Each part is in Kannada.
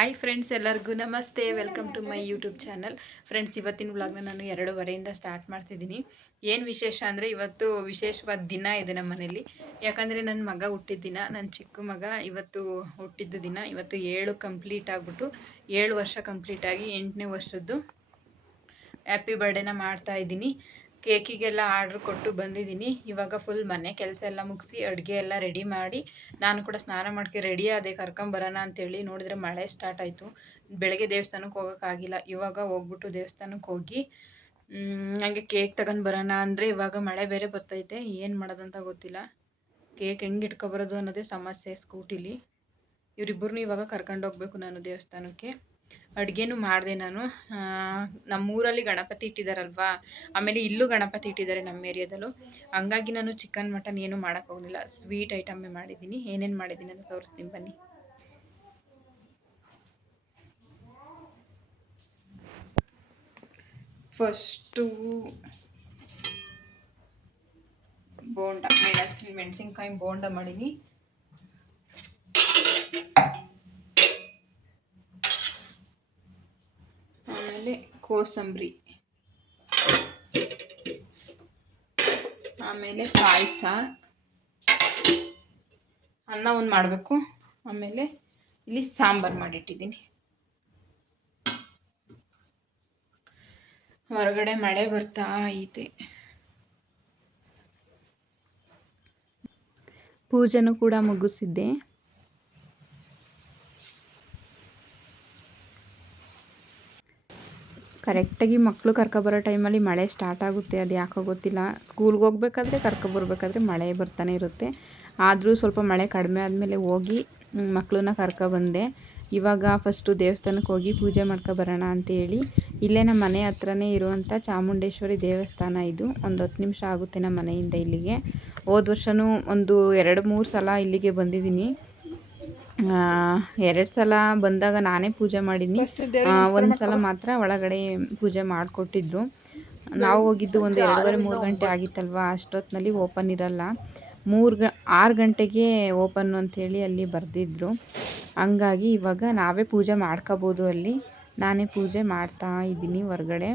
ಹಾಯ್ ಫ್ರೆಂಡ್ಸ್, ಎಲ್ಲರಿಗೂ ನಮಸ್ತೆ. Welcome to my YouTube channel. Friends, ಇವತ್ತಿನ ವ್ಲಾಗ್ನ ನಾನು 2:30 ಸ್ಟಾರ್ಟ್ ಮಾಡ್ತಿದ್ದೀನಿ. ಏನು ವಿಶೇಷ ಅಂದರೆ ಇವತ್ತು ವಿಶೇಷವಾದ ದಿನ ಇದೆ ನಮ್ಮ ಮನೇಲಿ. ಯಾಕಂದರೆ ನನ್ನ ಮಗ ಹುಟ್ಟಿದ ದಿನ, ನನ್ನ ಚಿಕ್ಕ ಮಗ ಇವತ್ತು ಹುಟ್ಟಿದ ದಿನ. ಇವತ್ತು 7 ಕಂಪ್ಲೀಟ್ ಆಗಿಬಿಟ್ಟು 7 ವರ್ಷ ಕಂಪ್ಲೀಟಾಗಿ 8ನೇ ವರ್ಷದ್ದು ಹ್ಯಾಪಿ ಬರ್ಡೇನ ಮಾಡ್ತಾಯಿದ್ದೀನಿ. ಕೇಕಿಗೆಲ್ಲ ಆರ್ಡ್ರ್ ಕೊಟ್ಟು ಬಂದಿದ್ದೀನಿ. ಇವಾಗ ಫುಲ್ ಮನೆ ಕೆಲಸ ಎಲ್ಲ ಮುಗಿಸಿ ಅಡುಗೆ ಎಲ್ಲ ರೆಡಿ ಮಾಡಿ ನಾನು ಕೂಡ ಸ್ನಾನ ಮಾಡ್ಕೆ ರೆಡಿ ಆದೆ ಕರ್ಕೊಂಬರೋಣ ಅಂತೇಳಿ. ನೋಡಿದ್ರೆ ಮಳೆ ಸ್ಟಾರ್ಟ್ ಆಯಿತು. ಬೆಳಗ್ಗೆ ದೇವಸ್ಥಾನಕ್ಕೆ ಹೋಗೋಕ್ಕಾಗಿಲ್ಲ. ಇವಾಗ ಹೋಗ್ಬಿಟ್ಟು ದೇವಸ್ಥಾನಕ್ಕೆ ಹೋಗಿ ಹಾಗೆ ಕೇಕ್ ತಗೊಂಡು ಬರೋಣ ಅಂದರೆ ಇವಾಗ ಮಳೆ ಬೇರೆ ಬರ್ತೈತೆ. ಏನು ಮಾಡೋದಂತ ಗೊತ್ತಿಲ್ಲ. ಕೇಕ್ ಹೆಂಗೆ ಇಟ್ಕೊಬರೋದು ಅನ್ನೋದೇ ಸಮಸ್ಯೆ ಸ್ಕೂಟಿಲಿ. ಇವರಿಬ್ಬರನ್ನೂ ಇವಾಗ ಕರ್ಕೊಂಡು ಹೋಗ್ಬೇಕು ನಾನು ದೇವಸ್ಥಾನಕ್ಕೆ. ಅಡುಗೆನೂ ಮಾಡಿದೆ ನಾನು. ನಮ್ಮೂರಲ್ಲಿ ಗಣಪತಿ ಇಟ್ಟಿದ್ದಾರಲ್ವಾ, ಆಮೇಲೆ ಇಲ್ಲೂ ಗಣಪತಿ ಇಟ್ಟಿದ್ದಾರೆ ನಮ್ಮ ಏರಿಯಾದಲ್ಲೂ. ಹಂಗಾಗಿ ನಾನು ಚಿಕನ್ ಮಟನ್ ಏನೂ ಮಾಡೋಕ್ಕೋಗಲಿಲ್ಲ. ಸ್ವೀಟ್ ಐಟಮ್ಮೇ ಮಾಡಿದ್ದೀನಿ. ಏನೇನು ಮಾಡಿದ್ದೀನಿ ಅಂತ ತೋರಿಸ್ತೀನಿ ಬನ್ನಿ. ಫಸ್ಟು ಬೋಂಡ, ಮೆಣಸಿನ್ಕಾಯಿ ಬೋಂಡ ಮಾಡೀನಿ. ಆಮೇಲೆ ಕೋಸಂಬರಿ, ಆಮೇಲೆ ಪಾಯಸ, ಅನ್ನ ಒಂದು ಮಾಡಬೇಕು. ಆಮೇಲೆ ಇಲ್ಲಿ ಸಾಂಬಾರು ಮಾಡಿಟ್ಟಿದ್ದೀನಿ. ಹೊರಗಡೆ ಮಳೆ ಬರ್ತಾ ಐತೆ. ಪೂಜೆನೂ ಕೂಡ ಮುಗಿಸಿದ್ದೆ. ಕರೆಕ್ಟಾಗಿ ಮಕ್ಕಳು ಕರ್ಕೊಬರೋ ಟೈಮಲ್ಲಿ ಮಳೆ ಸ್ಟಾರ್ಟ್ ಆಗುತ್ತೆ. ಅದು ಯಾಕೋ ಗೊತ್ತಿಲ್ಲ. ಸ್ಕೂಲ್ಗೆ ಹೋಗ್ಬೇಕಾದ್ರೆ ಕರ್ಕೊಬರ್ಬೇಕಾದ್ರೆ ಮಳೆ ಬರ್ತಾನೆ ಇರುತ್ತೆ. ಆದರೂ ಸ್ವಲ್ಪ ಮಳೆ ಕಡಿಮೆ ಆದಮೇಲೆ ಹೋಗಿ ಮಕ್ಕಳನ್ನ ಕರ್ಕೊಬಂದೆ. ಇವಾಗ ಫಸ್ಟು ದೇವಸ್ಥಾನಕ್ಕೆ ಹೋಗಿ ಪೂಜೆ ಮಾಡ್ಕೊಬರೋಣ ಅಂತೇಳಿ. ಇಲ್ಲೇ ನಮ್ಮ ಮನೆ ಹತ್ರನೇ ಇರುವಂಥ ಚಾಮುಂಡೇಶ್ವರಿ ದೇವಸ್ಥಾನ ಇದು. ಒಂದು 10 ನಿಮಿಷ ಆಗುತ್ತೆ ನಮ್ಮ ಮನೆಯಿಂದ ಇಲ್ಲಿಗೆ. ಹೋದ ವರ್ಷವೂ ಒಂದು 2-3 ಸಲ ಇಲ್ಲಿಗೆ ಬಂದಿದ್ದೀನಿ. 2 ಸಲ ಬಂದಾಗ ನಾನೇ ಪೂಜೆ ಮಾಡಿದ್ದೀನಿ. ಒಂದು ಸಲ ಮಾತ್ರ ಒಳಗಡೆ ಪೂಜೆ ಮಾಡಿಕೊಟ್ಟಿದ್ರು. ನಾವು ಹೋಗಿದ್ದು ಒಂದು 2:30-3 ಗಂಟೆ ಆಗಿತ್ತಲ್ವ. ಅಷ್ಟೊತ್ತಿನಲ್ಲಿ ಓಪನ್ ಇರಲ್ಲ. 6 ಗಂಟೆಗೆ ಓಪನ್ನು ಅಂಥೇಳಿ ಅಲ್ಲಿ ಬರೆದಿದ್ರು. ಹಂಗಾಗಿ ಇವಾಗ ನಾವೇ ಪೂಜೆ ಮಾಡ್ಕೋಬೋದು ಅಲ್ಲಿ. ನಾನೇ ಪೂಜೆ ಮಾಡ್ತಾ ಇದ್ದೀನಿ ಹೊರಗಡೆ.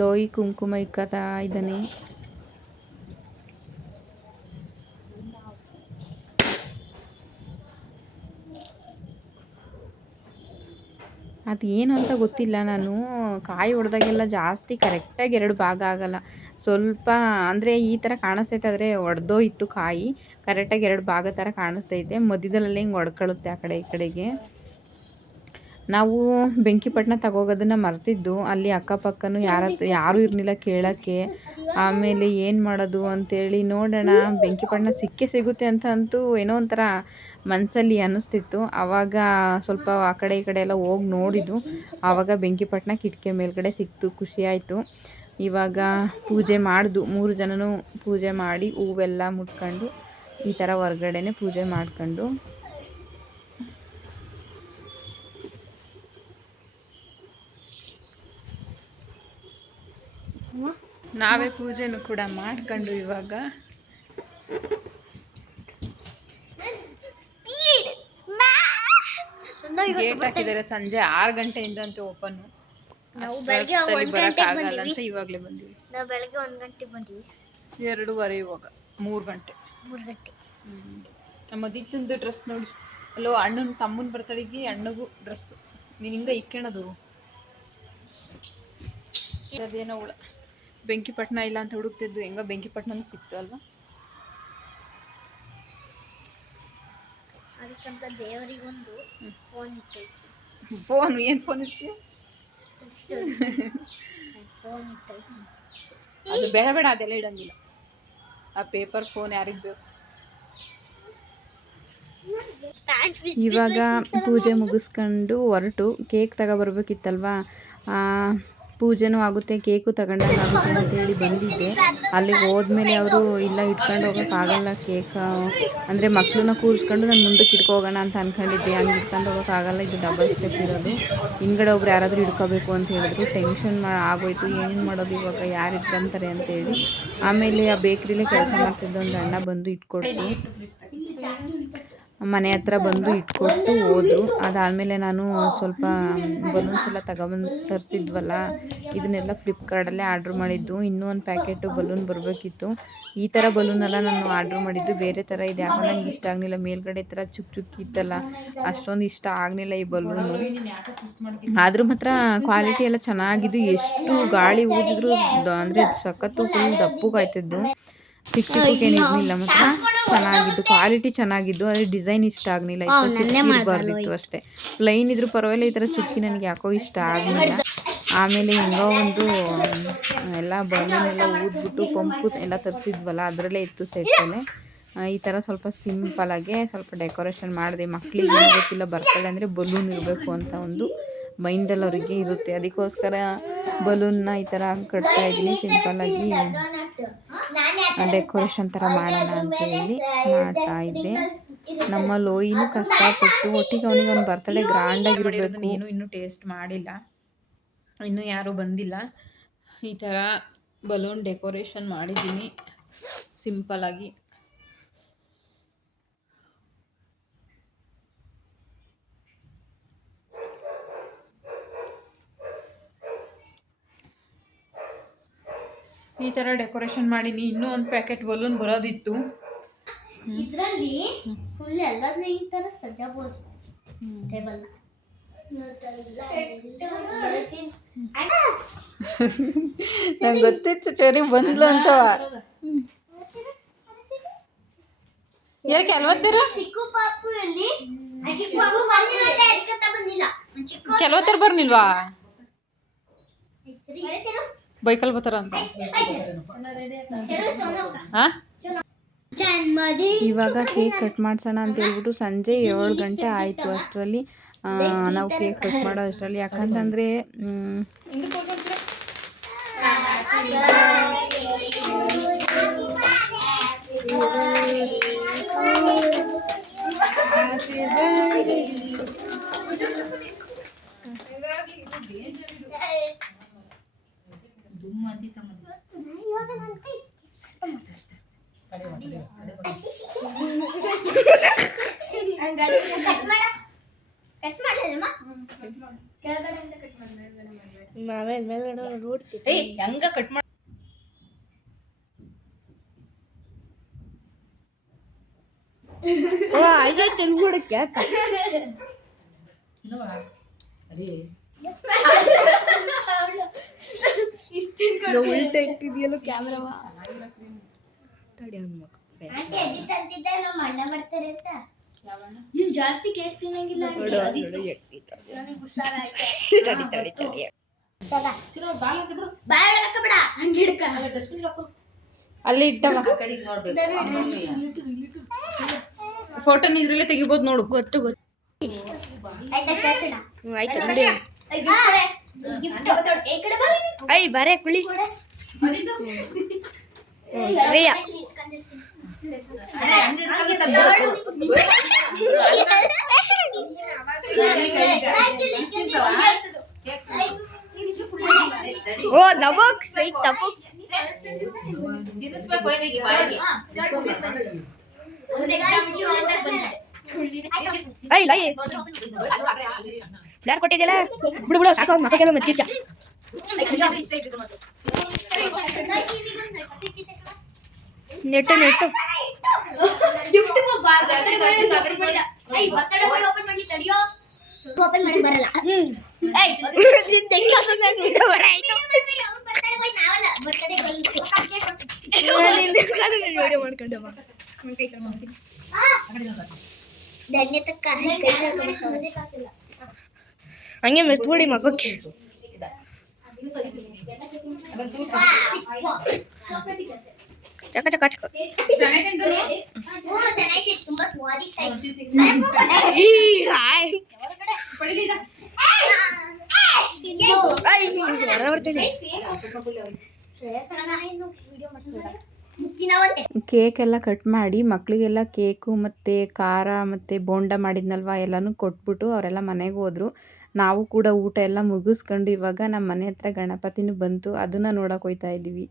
ಲೋಯಿ ಕುಂಕುಮ ಇಕ್ಕತಾ ಇದ್ದಾನೆ. ಅದು ಏನು ಅಂತ ಗೊತ್ತಿಲ್ಲ. ನಾನು ಕಾಯಿ ಹೊಡೆದಾಗೆಲ್ಲ ಜಾಸ್ತಿ ಕರೆಕ್ಟಾಗಿ 2 ಭಾಗ ಆಗಲ್ಲ. ಸ್ವಲ್ಪ ಅಂದರೆ ಈ ಥರ ಕಾಣಿಸ್ತೈತೆ, ಆದರೆ ಒಡೆದೋಯ್ತು ಕಾಯಿ. ಕರೆಕ್ಟಾಗಿ 2 ಭಾಗ ಥರ ಕಾಣಿಸ್ತೈತೆ. ಮಧ್ಯದಲ್ಲೇ ಹಿಂಗೆ ಒಡ್ಕೊಳ್ಳುತ್ತೆ ಆ ಕಡೆ ಈ ಕಡೆಗೆ. ನಾವು ಬೆಂಕಿಪಟ್ಟಣ ತಗೋಗೋದನ್ನು ಮರ್ತಿದ್ದು. ಅಲ್ಲಿ ಅಕ್ಕಪಕ್ಕನೂ ಯಾರೂ ಇರಲಿಲ್ಲ ಕೇಳೋಕ್ಕೆ. ಆಮೇಲೆ ಏನು ಮಾಡೋದು ಅಂತೇಳಿ ನೋಡೋಣ, ಬೆಂಕಿಪಟ್ಟಣ ಸಿಗುತ್ತೆ ಅಂತ ಅಂತೂ ಏನೋ ಒಂಥರ ಮನಸ್ಸಲ್ಲಿ ಅನ್ನಿಸ್ತಿತ್ತು. ಆವಾಗ ಸ್ವಲ್ಪ ಆ ಕಡೆ ಈ ಕಡೆ ಎಲ್ಲ ಹೋಗಿ ನೋಡಿದ್ದು. ಆವಾಗ ಬೆಂಕಿಪಟ್ಟಣ ಕಿಟಕಿ ಮೇಲ್ಗಡೆ ಸಿಕ್ತು. ಖುಷಿ ಆಯಿತು. ಇವಾಗ ಪೂಜೆ ಮಾಡಿದ್ದು 3 ಜನನೂ ಪೂಜೆ ಮಾಡಿ ಹೂವೆಲ್ಲ ಮುಟ್ಕೊಂಡು ಈ ಥರ ಹೊರ್ಗಡೆನೆ ಪೂಜೆ ಮಾಡ್ಕೊಂಡು ನಾವೇ ಪೂಜೆನೂ ಕೂಡ ಮಾಡ್ಕೊಂಡು ಇವಾಗ ಗೇಟ್ ಹಾಕಿದ್ದಾರೆ. ಸಂಜೆ 6 ಗಂಟೆಯಿಂದ ಅಂತ ಓಪನ್. ನಾವು ಬೆಳಗ್ಗೆ 1 ಗಂಟೆಗೆ ಬಂದಿವಿ. ಇವಾಗಲೇ ಬಂದಿವಿ. ನಾವು ಬೆಳಗ್ಗೆ 1 ಗಂಟೆಗೆ ಬಂದಿವಿ. 2:30 ಇವಾಗ 3 ಗಂಟೆ. ನಮ್ಮ ದಿತ್ತಂದು ಡ್ರೆಸ್ ನೋಡಿ. ಅಲ್ಲೋ ಅಣ್ಣನ ತಮ್ಮನ ಬರ್ತಡೆಗೆ ಅಣ್ಣಗೂ ಡ್ರೆಸ್ಸು. ನೀನು ಹಿಂಗೆ ಇಕ್ಕೊಳ್ಳೋದು. ಅದೇನೋ ಹುಳ ಬೆಂಕಿಪಟ್ಟಣ ಇಲ್ಲ ಅಂತ ಹುಡುಕ್ತಿದ್ದು. ಹೆಂಗೋ ಬೆಂಕಿಪಟ್ಟಣನೂ ಸಿಕ್ತು ಅಲ್ವಾ. ಅದಕ್ಕಂತ ದೇವರಿಗೊಂದು ಫೋನ್ ಇಟ್ಟೈತಿ. ಫೋನ್ ಏನು ಫೋನ್ ಇರ್ತೀವಿ? ಫೋನ್ ಇಟ್ಟೈತಿ. ಅದು ಬೇಡ ಅದೆಲ್ಲ ಇಡಂಗಿಲ್ಲ. ಆ ಪೇಪರ್ ಫೋನ್ ಯಾರಿಗೆ ಬೇಕು. ಇವಾಗ ಪೂಜೆ ಮುಗಿಸ್ಕೊಂಡು ಹೊರಟು ಕೇಕ್ ತಗೊಬರ್ಬೇಕಿತ್ತಲ್ವಾ. ಪೂಜೆನೂ ಆಗುತ್ತೆ, ಕೇಕು ತಗೊಂಡಾಗುತ್ತೆ ಅಂತೇಳಿ ಬಂದಿದ್ದೆ. ಅಲ್ಲಿಗೆ ಹೋದ್ಮೇಲೆ ಅವರು ಇಲ್ಲ ಇಟ್ಕೊಂಡು ಹೋಗೋಕ್ಕಾಗಲ್ಲ ಕೇಕ್, ಅಂದರೆ ಮಕ್ಕಳನ್ನ ಕೂರಿಸ್ಕೊಂಡು ನಾನು ಮುಂದಕ್ಕೆ ಇಟ್ಕೋಗೋಣ ಅಂತ ಅಂದ್ಕೊಂಡಿದ್ದೆ. ಹಂಗೆ ಇಟ್ಕೊಂಡು ಹೋಗೋಕ್ಕಾಗಲ್ಲ, ಇದು ಡಬಲ್ ಸ್ಟೆಪ್ ಇರೋದು, ಹಿಂದ್ಗಡೆ ಒಬ್ರು ಯಾರಾದರೂ ಇಟ್ಕೋಬೇಕು ಅಂತ ಹೇಳಿದ್ರು. ಟೆನ್ಷನ್ ಆಗೋಯ್ತು, ಏನು ಮಾಡೋದು ಇವಾಗ, ಯಾರು ಇಟ್ಕೊತಾರೆ ಅಂತೇಳಿ. ಆಮೇಲೆ ಆ ಬೇಕ್ರಿಲೇ ಕೆಲಸ ಮಾಡ್ತಿದ್ದ ಒಂದು ಅಣ್ಣ ಬಂದು ಇಟ್ಕೊಟ್ಟು, ಮನೆ ಹತ್ರ ಬಂದು ಇಟ್ಕೊಟ್ಟು ಹೋದರು. ಅದಾದಮೇಲೆ ನಾನು ಸ್ವಲ್ಪ ಬಲೂನ್ಸ್ ಎಲ್ಲ ತಗೊಬಂದು ತರಿಸಿದ್ವಲ್ಲ, ಇದನ್ನೆಲ್ಲ ಫ್ಲಿಪ್ಕಾರ್ಟಲ್ಲೇ ಆರ್ಡ್ರ್ ಮಾಡಿದ್ದು. ಇನ್ನೂ ಒಂದು ಪ್ಯಾಕೆಟು ಬಲೂನ್ ಬರಬೇಕಿತ್ತು. ಈ ಥರ ಬಲೂನೆಲ್ಲ ನಾನು ಆರ್ಡ್ರ್ ಮಾಡಿದ್ದು, ಬೇರೆ ಥರ ಇದೆ. ಯಾಕೋ ನಂಗೆ ಇಷ್ಟ ಆಗಲಿಲ್ಲ, ಮೇಲ್ಗಡೆ ಥರ ಚುಕ್ ಚುಕ್ ಇತ್ತಲ್ಲ, ಅಷ್ಟೊಂದು ಇಷ್ಟ ಆಗಲಿಲ್ಲ ಈ ಬಲೂನು. ಆದರೂ ಮಾತ್ರ ಕ್ವಾಲಿಟಿ ಎಲ್ಲ ಚೆನ್ನಾಗಿದ್ದು, ಎಷ್ಟು ಗಾಳಿ ಊದಿದ್ರು ಅಂದರೆ ಸಖತ್ತು ಫುಲ್ ದಪ್ಪಗಾಯ್ತಿದ್ದು, ಚಿಕ್ಕ ಚಿಕ್ಕಕ್ಕೇನು ಇರಲಿಲ್ಲ. ಮಾತ್ರ ಚೆನ್ನಾಗಿದ್ದು, ಕ್ವಾಲಿಟಿ ಚೆನ್ನಾಗಿದ್ದು. ಆದರೆ ಡಿಸೈನ್ ಇಷ್ಟ ಆಗಲಿಲ್ಲ, ಇರಬಾರ್ದಿತ್ತು ಅಷ್ಟೇ. ಪ್ಲೈನ್ ಇದ್ರೂ ಪರವಾಗಿಲ್ಲ, ಈ ಥರ ಚುಕ್ಕಿ ನನಗೆ ಯಾಕೋ ಇಷ್ಟ ಆಗಲಿಲ್ಲ. ಆಮೇಲೆ ಹಿಂಗೋ ಒಂದು ಎಲ್ಲ ಬಲೂನೆಲ್ಲ ಊದ್ಬಿಟ್ಟು ಪಂಪು ಎಲ್ಲ ತರಿಸಿದ್ವಲ್ಲ, ಅದರಲ್ಲೇ ಇತ್ತು ಸೆಟ್ಟಲ್ಲೇ. ಈ ಥರ ಸ್ವಲ್ಪ ಸಿಂಪಲಾಗೆ ಸ್ವಲ್ಪ ಡೆಕೋರೇಷನ್ ಮಾಡಿದೆ. ಮಕ್ಕಳಿಗೆ ಏನೂ ಗೊತ್ತಿಲ್ಲ, ಬರ್ತಡೆ ಅಂದರೆ ಬಲೂನ್ ಇರಬೇಕು ಅಂತ ಒಂದು ಮೈಂಡಲ್ಲಿ ಅವರಿಗೆ ಇರುತ್ತೆ. ಅದಕ್ಕೋಸ್ಕರ ಬಲೂನ್ನ ಈ ಥರ ಕಟ್ತಾ ಇದ್ದೀನಿ, ಸಿಂಪಲ್ಲಾಗಿ ಡೆಕೋರೇಷನ್ ಥರ ಮಾಡೋಣ ಅಂತೇಳಿ ಮಾಡ್ತಾ ಇದ್ದೆ. ನಮ್ಮ ಲೋಯಿನೂ ಕಷ್ಟಪಟ್ಟು ಒಟ್ಟಿಗೆ ಅವನಿಗೆ ಒಂದು ಬರ್ತಡೇ ಗ್ರ್ಯಾಂಡಾಗಿರಬೇಕು. ಇನ್ನೂ ಟೇಸ್ಟ್ ಮಾಡಿಲ್ಲ, ಇನ್ನೂ ಯಾರೂ ಬಂದಿಲ್ಲ. ಈ ಥರ ಬಲೂನ್ ಡೆಕೋರೇಷನ್ ಮಾಡಿದ್ದೀನಿ ಸಿಂಪಲಾಗಿ. ಈ ಥರ ಡೆಕೋರೇಷನ್ ಮಾಡೀನಿ. ಇನ್ನೂ ಒಂದು ಪ್ಯಾಕೆಟ್ ಬಲೂನ್ ಬರೋದಿತ್ತು. ಇದರಲ್ಲಿ ಫುಲ್ ಎಲ್ಲದನ್ನ ಈ ತರ ಸಜಾಬಹುದು ಟೇಬಲ್. ನಂಗೆ ಗೊತ್ತಿತ್ತು ಸರಿ ಬಂದ್ಲು ಅಂತವ. ಯಾಕೆ ಅಲ್ವತ್ತರ ಕೆಲವತ್ತರ ಬರ್ಲಿಲ್ವಾ? ಬೈಕಲ್ ಬರ್ತಾರ ಅಂತ. ಇವಾಗ ಕೇಕ್ ಕಟ್ ಮಾಡ್ಸೋಣ ಅಂತ ಹೇಳ್ಬಿಟ್ಟು ಸಂಜೆ 7 ಗಂಟೆ ಆಯಿತು. ಅಷ್ಟರಲ್ಲಿ ನಾವು ಕೇಕ್ ಕಟ್ ಮಾಡೋ ಅಷ್ಟರಲ್ಲಿ, ಯಾಕಂತಂದರೆ ಹೆಂಗ ಕಟ್ ಮಾಡಿ ಉಲ್ಟಾ ಇಟ್ಟಿದೆಯಲ್ಲ ಕ್ಯಾಮ್ರಾವ. ಜಾಸ್ತಿ ಕೇಕ್ ತಿನ್ನಂಗಿಲ್ಲ. ಅಲ್ಲಿ ಇಟ್ಟವ ಫೋಟೋನ ಇದ್ರಲ್ಲೇ ತೆಗಿಬೋದು ನೋಡು. ಗೊತ್ತು ಐ ಬರೇ ಕುಳಿ ಓ ನಮಕ್ ಸೈ ತಪಕ್ ಯಾರು ಕೊಟ್ಟಿದ್ದಿಲ್ಲ ಬಿಡು ಬಿಡು ಸಾಕು ಮಕ್ಕಳು ಮಚ್ಚಿಚ್ಚ ನೆಟ್ಟು ನೆಟ್ಟು ಓಪನ್ ಮಾಡಿ ಬರಲ್ಲ. ಹಂಗೆ ಮೆತ್ಬಿಡಿ ಮಗಕ್ಕೆ. ಚಕ ಚಕ ಚಕ ತುಂಬಾ ಸ್ವಾದಿಷ್ಟ ಕೇಕ್ ಎಲ್ಲ ಕಟ್ ಮಾಡಿ ಮಕ್ಕಳಿಗೆಲ್ಲ ಕೇಕು ಮತ್ತು ಖಾರ ಮತ್ತು ಬೋಂಡ ಮಾಡಿದ್ನಲ್ವ ಎಲ್ಲನೂ ಕೊಟ್ಬಿಟ್ಟು ಅವರೆಲ್ಲ ಮನೆಗೆ ಹೋದರು. ನಾವು ಕೂಡ ಊಟ ಎಲ್ಲ ಮುಗಿಸ್ಕೊಂಡು ಇವಾಗ ನಮ್ಮ ಮನೆ ಹತ್ರ ಗಣಪತಿನೂ ಬಂತು, ಅದನ್ನು ನೋಡೋಕೆ ಹೋಗ್ತಾ ಇದ್ದೀವಿ.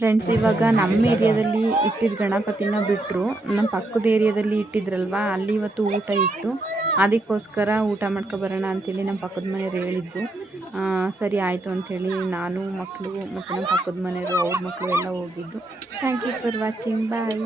ಫ್ರೆಂಡ್ಸ್, ಇವಾಗ ನಮ್ಮ ಏರಿಯಾದಲ್ಲಿ ಇಟ್ಟಿದ್ದ ಗಣಪತಿನ ಬಿಟ್ಟರು, ನಮ್ಮ ಪಕ್ಕದ ಏರಿಯಾದಲ್ಲಿ ಇಟ್ಟಿದ್ರಲ್ವ ಅಲ್ಲಿ ಇವತ್ತು ಊಟ ಇತ್ತು. ಅದಕ್ಕೋಸ್ಕರ ಊಟ ಮಾಡ್ಕೊಬರೋಣ ಅಂತೇಳಿ ನಮ್ಮ ಪಕ್ಕದ ಮನೆಯವ್ರು ಹೇಳಿದ್ರು. ಸರಿ ಆಯಿತು ಅಂಥೇಳಿ ನಾನು, ಮಕ್ಕಳು ಮತ್ತು ನಮ್ಮ ಪಕ್ಕದ ಮನೆಯವರು, ಅವ್ರ ಮಕ್ಕಳು ಎಲ್ಲ ಹೋಗಿದ್ದು. Thank you for watching. Bye.